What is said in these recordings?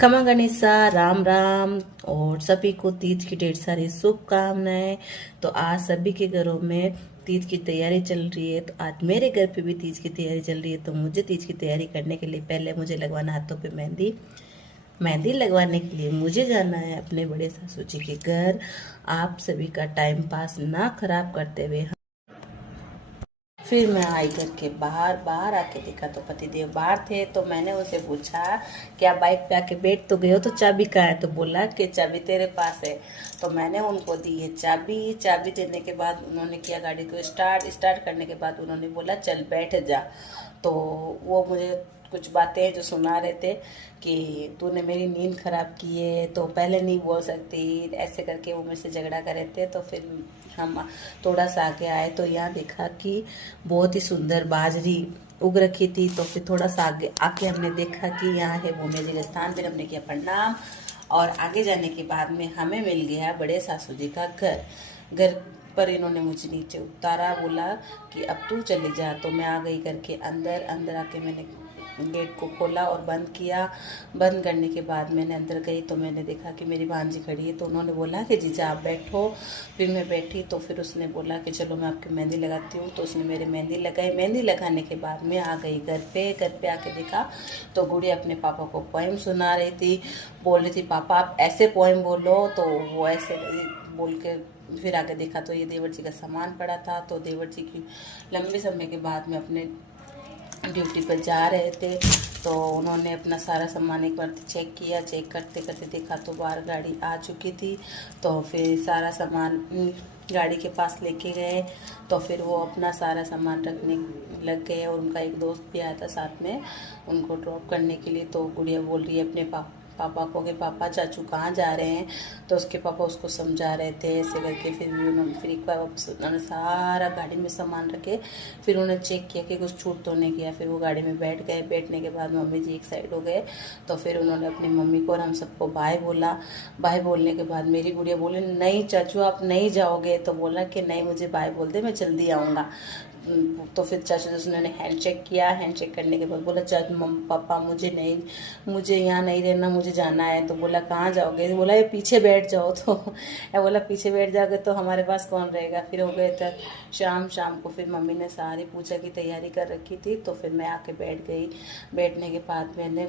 खमा गणेशा, राम राम। और सभी को तीज की ढेर सारी शुभकामनाएं। तो आज सभी के घरों में तीज की तैयारी चल रही है। तो आज मेरे घर पे भी तीज की तैयारी चल रही है। तो मुझे तीज की तैयारी करने के लिए पहले मुझे लगवाना हाथों पे मेहंदी। मेहंदी लगवाने के लिए मुझे जाना है अपने बड़े सासू जी के घर। आप सभी का टाइम पास ना खराब करते हुए फिर मैं आई घर के बाहर बाहर आके देखा तो पतिदेव बाहर थे। तो मैंने उनसे पूछा कि आप बाइक पे आके बैठ तो गए हो, तो चाबी कहाँ है? तो बोला कि चाबी तेरे पास है। तो मैंने उनको दी है चाबी। चाबी देने के बाद उन्होंने किया गाड़ी को स्टार्ट करने के बाद उन्होंने बोला चल बैठ जा। तो वो मुझे कुछ बातें जो सुना रहे थे कि तूने मेरी नींद खराब की है, तो पहले नहीं बोल सकती, ऐसे करके वो मेरे से झगड़ा कर रहे थे। तो फिर हम थोड़ा सा आगे आए तो यहाँ देखा कि बहुत ही सुंदर बाजरी उग रखी थी। तो फिर थोड़ा सा आगे आके हमने देखा कि यहाँ है भूमि जी का स्थान। फिर हमने किया प्रणाम और आगे जाने के बाद में हमें मिल गया बड़े सासू जी का घर पर इन्होंने मुझे नीचे उतारा, बोला कि अब तू चली जा। तो मैं आ गई करके अंदर आके मैंने गेट को खोला और बंद किया। बंद करने के बाद मैंने अंदर गई तो मैंने देखा कि मेरी भांजी खड़ी है। तो उन्होंने बोला कि जीजा आप बैठो। फिर मैं बैठी तो फिर उसने बोला कि चलो मैं आपकी मेहंदी लगाती हूँ। तो उसने मेरे मेहंदी लगाई। मेहंदी लगाने के बाद मैं आ गई घर पे आके देखा तो गुड़िया अपने पापा को पोएम सुना रही थी। बोल रही थी पापा आप ऐसे पोएम बोलो। तो वो ऐसे बोल के फिर आगे देखा तो ये देवर जी का सामान पड़ा था। तो देवर जी की लंबे समय के बाद में अपने ड्यूटी पर जा रहे थे। तो उन्होंने अपना सारा सामान एक बार चेक किया। चेक करते करते देखा तो बाहर गाड़ी आ चुकी थी। तो फिर सारा सामान गाड़ी के पास लेके गए। तो फिर वो अपना सारा सामान रखने लग गए और उनका एक दोस्त भी आया था साथ में उनको ड्रॉप करने के लिए। तो गुड़िया बोल रही है अपने पापा को कि पापा चाचू कहाँ जा रहे हैं। तो उसके पापा उसको समझा रहे थे ऐसे करके। फिर एक बार उन्होंने सारा गाड़ी में सामान रखे। फिर उन्होंने चेक किया कि कुछ छूट तो नहीं किया। फिर वो गाड़ी में बैठ गए। बैठने के बाद मम्मी जी एक साइड हो गए। तो फिर उन्होंने अपनी मम्मी को और हम सबको बाय बोला। बाय बोलने के बाद मेरी गुड़िया बोले नहीं चाचू आप नहीं जाओगे। तो बोला कि नहीं मुझे बाय बोल दे मैं जल्दी आऊँगा। तो फिर चाचू जी ने हैंड चेक किया। हैंड चेक करने के बाद बोला चाचू पापा मुझे यहाँ नहीं रहना, मुझे जाना है। तो बोला कहाँ जाओगे? तो बोला ये पीछे बैठ जाओ। तो बोला पीछे बैठ जाओगे तो हमारे पास कौन रहेगा। फिर हो गए थे शाम को। फिर मम्मी ने सारी पूजा की तैयारी कर रखी थी। तो फिर मैं आके बैठ गई। बैठने के बाद मैंने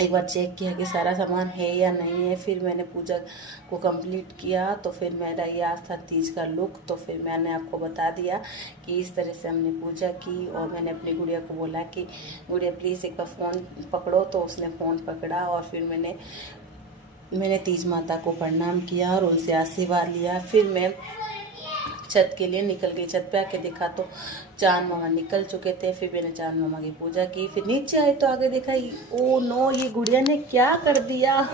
एक बार चेक किया कि सारा सामान है या नहीं है। फिर मैंने पूजा को कंप्लीट किया। तो फिर मेरा ये आज था तीज का लुक। तो फिर मैंने आपको बता दिया कि इस तरह से हमने पूजा की। और मैंने अपनी गुड़िया को बोला कि गुड़िया प्लीज़ एक बार फ़ोन पकड़ो। तो उसने फ़ोन पकड़ा और फिर मैंने तीज माता को प्रणाम किया और उनसे आशीर्वाद लिया। फिर मैं छत के लिए निकल गई। छत पे आके देखा तो चांद मामा निकल चुके थे। फिर मैंने चांद मामा की पूजा की। फिर नीचे आई तो आगे देखा ओ नो ये गुड़िया ने क्या कर दिया।